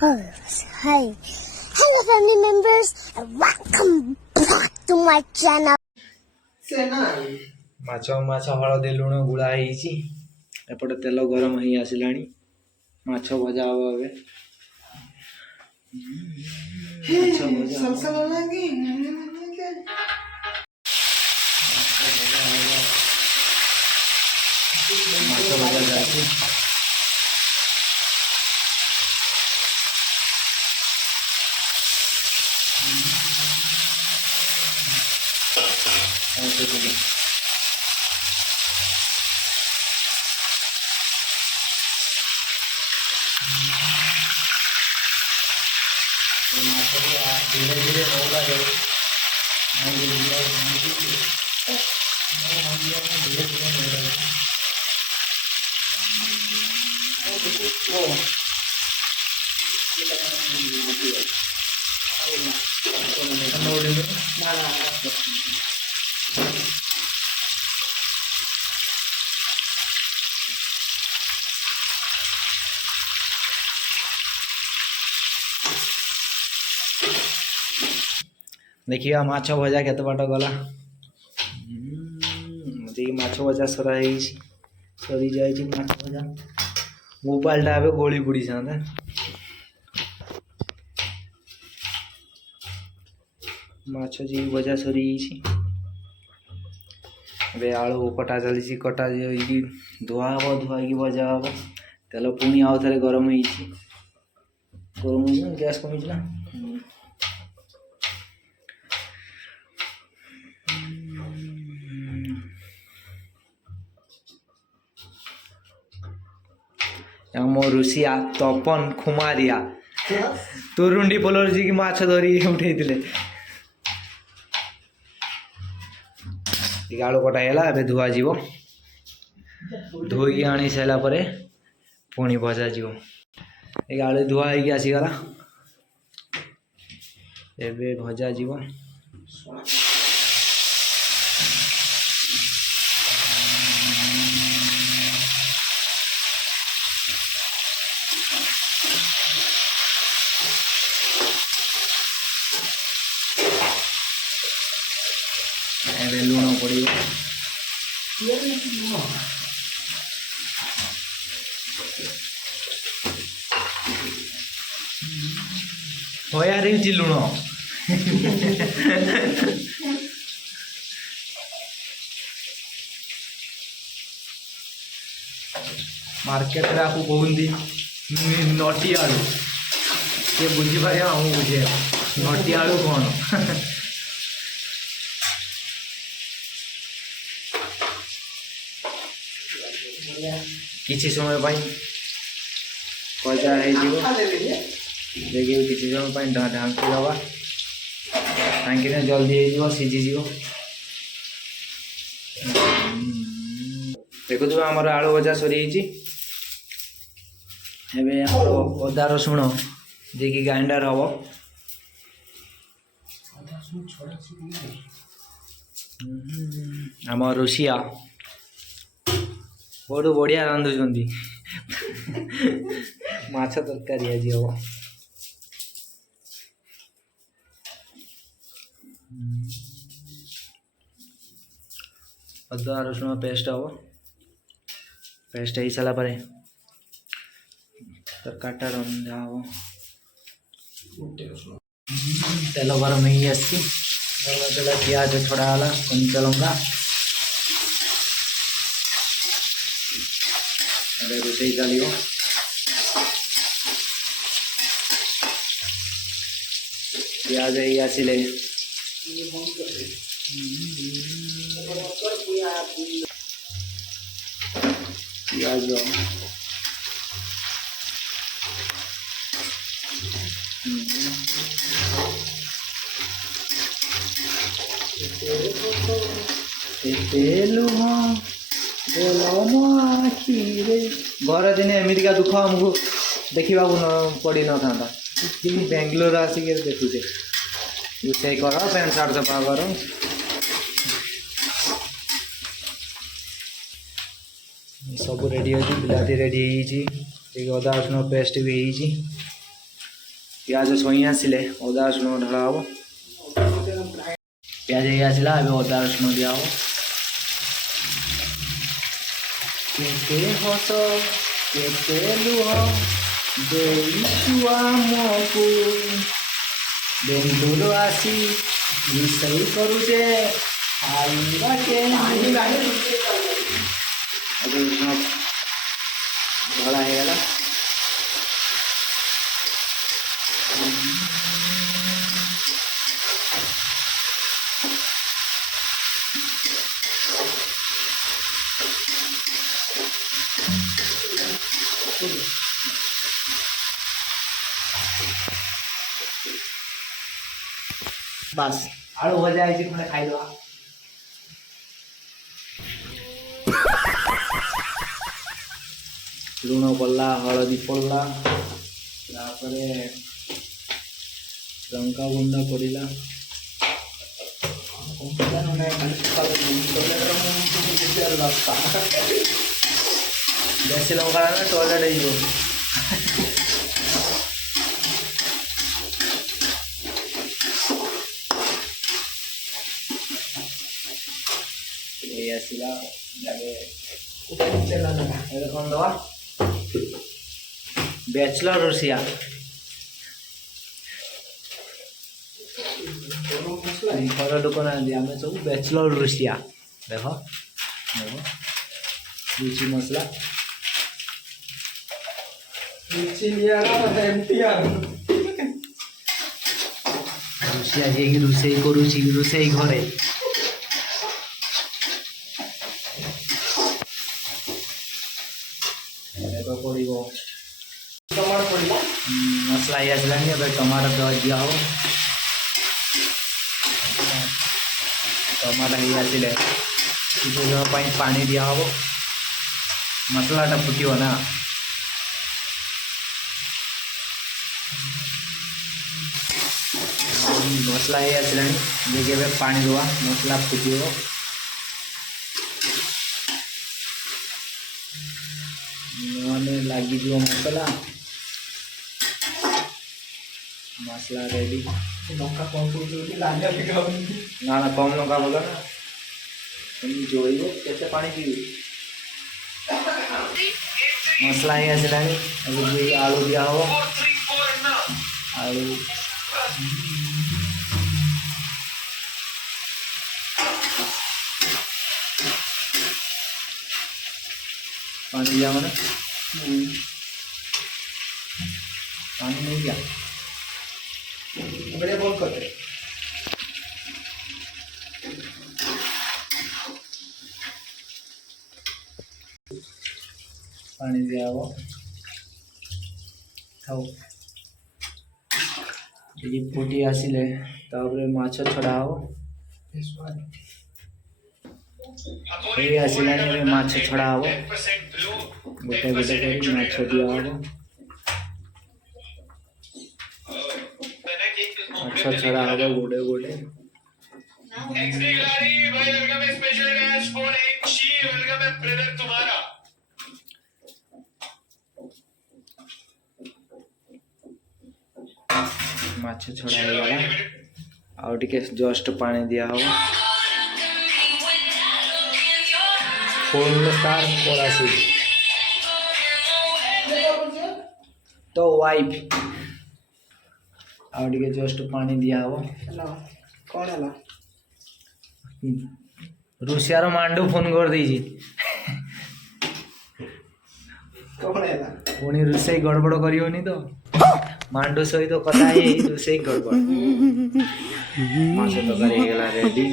Hi. Hello family members and welcome back to my channel. ମାଛ ହଳଦୀ ଲୁଣ ଗୁଳା ହେଇଛି। ଏପଟେ ତେଲ ଗରମ ହେଇ ଆସିଲାଣି। ମାଛ ଭଜା ହବ ଏବେ। ମାଛ ଭଜା ଯାଉଛି। धीरे धीरे होगा धीरे देखिए माछ भजा केत बाट गला। माछ भजा सरी जाए माछ भजा मोबाइल टा गोली बुड़ी जाता। माछ जी भजा सरी आलू कटा चली कटा धुआ हम धुआ भजा हम तेल पुणी आउ थे गरम गैस कमी ना। मो ऋषिया तपन खुमारिया तुरुंडी पोलर जी की माछ धरी उठे आलू कटा है धुआ जीव धोई आनी सारा पुणी भजा जीव आलू धुआ हो आसीगला एबे भजा जीव। लुण पड़ो होया रही लुण मार्केट रे आपको कहती नटी आलू ये बुझीपार हम बुझे नटी आलू कौन। किसी समय भजा देखिए किसी समय ढांकी दबा ढांकी जल्दी हो सीझीज। देखु आमर आलू भजा सरी अदा रसुण देखिए ग्राइंडर हम आम ऋषिया बहुत बढ़िया रांधुंट माछ तरकारी आज हम अदा रसुण पेस्ट हम पेस्ट हो सारा तरकारीटा रंधा हम तेल गरम हो प्याज छड़ा है कंचा लंका रोषे चलो प्याज आसिले प्याज घर दिन एमतीका दुख आमको देखा पड़ी न था बेंगलोर आसिक देखुचे रोषे कर पैंट सार्ट सफा कर सब रेडी हो बिलाती रेडी अदा रसुण पेस्ट भी ପିଆଜ ଛୁଇଁ ଆସିଲେ ଅଦା ରସୁଣ ଢଳା ହେବ। ପିଆଜ ହେଇ ଆସିଲା, ଏବେ ଅଦା ରସୁଣ ଦିଆହେବ। କେତେ ହସ କେତେ ଲୁହ ଦେଇଛୁ ଆମକୁ, ବେଙ୍ଗଲୋର ଆସି ରୋଷେଇ କରୁଛେ ଖାଇବା ରସୁଣ ଧଳା ହେଇଗଲା। ବାସ୍ ଆଳୁ ଭଜା ହେଇଛି, ଖଣ୍ଡେ ଖାଇଦେବା। ଲୁଣ ପଡ଼ିଲା, ହଳଦୀ ପଡ଼ିଲା, ତାପରେ ଲଙ୍କା ଗୁଣ୍ଡ ପଡ଼ିଲା। ବେଶୀ ଲଙ୍କା ନା ଟଏଲେଟ୍ ହେଇଯିବ। এই আসিলা ଏବେ କ'ଣ ଦେବା? ବ୍ୟାଚଲର ରୋଷିଆ ଘର ଲୋକ ନାହାନ୍ତି, ଆମେ ସବୁ ବ୍ୟାଚଲର ରୋଷିଆ। ଦେଖ ରୁଚି ମସଲା ରୋଷିଆ ଯାଇକି ରୋଷେଇ କରୁଛି ରୋଷେଇ ଘରେ। ଏବେ ପଡ଼ିବ ମସଲା ହେଇ ଆସିଲାଣି, ଏବେ ଟମାଟୋ ଦିଆହେବ। ଟମାଟୋ ହେଇ ଆସିଲେ କିଛି ସମୟ ପାଇଁ ପାଣି ଦିଆହେବ। ମସଲାଟା ଫୁଟିବ ନା। ମସଲା ହେଇ ଆସିଲାଣି, ଯାଇକି ଏବେ ପାଣି ଦେବା, ମସଲା ଫୁଟିବ। ନହେଲେ ଲାଗିଯିବ ମସଲା। ମସଲା ରେଡ଼ି। ଲଙ୍କା କମ୍ ପଡ଼ୁଛି, ନା ନା କମ୍ ଲଙ୍କା ଭଲ ନା, ଏମିତି ଜଳିବ। କେତେ ପାଣି ପିଇବି? ମସଲା ହେଇ ଆସିଲାଣି, ଏବେ ଆଳୁ ଦିଆହେବ। ଆଳୁ पानी दिया मैंने, पानी नहीं दिया, बड़े बोल करते। पानी दिया वो खाओ। ये फुटी आसिले तापरे माछ छड़ा हो। ये आसिलानी रे माछ छड़ा हो। गोटे गोटे करी माछ दिया हो। माछ छड़ा हो गोटे गोटे। माछ छड़ा हो गला। आउ टिके जस्ट पानी दिया हो। फोन स्टार कोरासी तो वाइफ आउ टिके जस्ट पानी दिया हो। कौन है रुसिया रो मांडू फोन कर दीजी। कौन है पुणी रुसई गड़बड़ करियोनी तो मांडू सहित कथा ही रुसई गड़बड़। माछ तरकारी हेगला रेडी।